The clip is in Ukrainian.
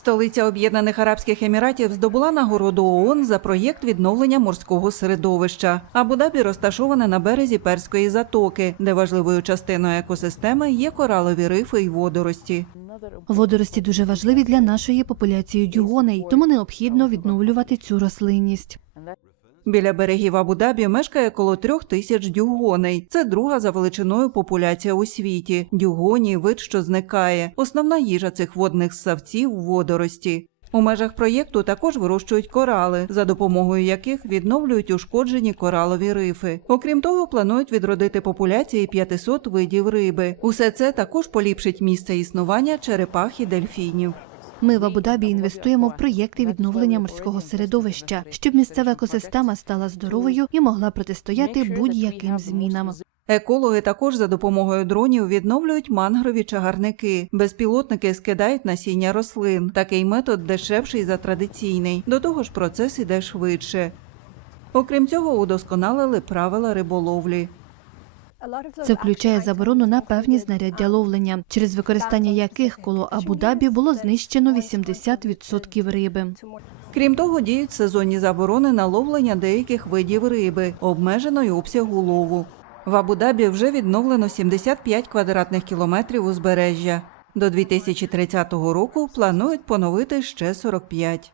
Столиця Об'єднаних Арабських Еміратів здобула нагороду ООН за проєкт відновлення морського середовища. Абу-Дабі розташоване на березі Перської затоки, де важливою частиною екосистеми є коралові рифи й водорості. Водорості дуже важливі для нашої популяції дюгоней, тому необхідно відновлювати цю рослинність. Біля берегів Абу-Дабі мешкає коло трьох тисяч дюгоней. Це друга за величиною популяція у світі. Дюгоні – вид, що зникає. Основна їжа цих водних ссавців – водорості. У межах проєкту також вирощують корали, за допомогою яких відновлюють ушкоджені коралові рифи. Окрім того, планують відродити популяції 500 видів риби. Усе це також поліпшить місце існування черепах і дельфінів. Ми в Абу-Дабі інвестуємо в проєкти відновлення морського середовища, щоб місцева екосистема стала здоровою і могла протистояти будь-яким змінам. Екологи також за допомогою дронів відновлюють мангрові чагарники. Безпілотники скидають насіння рослин. Такий метод дешевший за традиційний. До того ж, процес іде швидше. Окрім цього, удосконалили правила риболовлі. Це включає заборону на певні знаряддя ловлення, через використання яких коло Абу-Дабі було знищено 80% риби. Крім того, діють сезонні заборони на ловлення деяких видів риби, обмежено й обсягу лову. В Абу-Дабі вже відновлено 75 квадратних кілометрів узбережжя. До 2030 року планують поновити ще 45.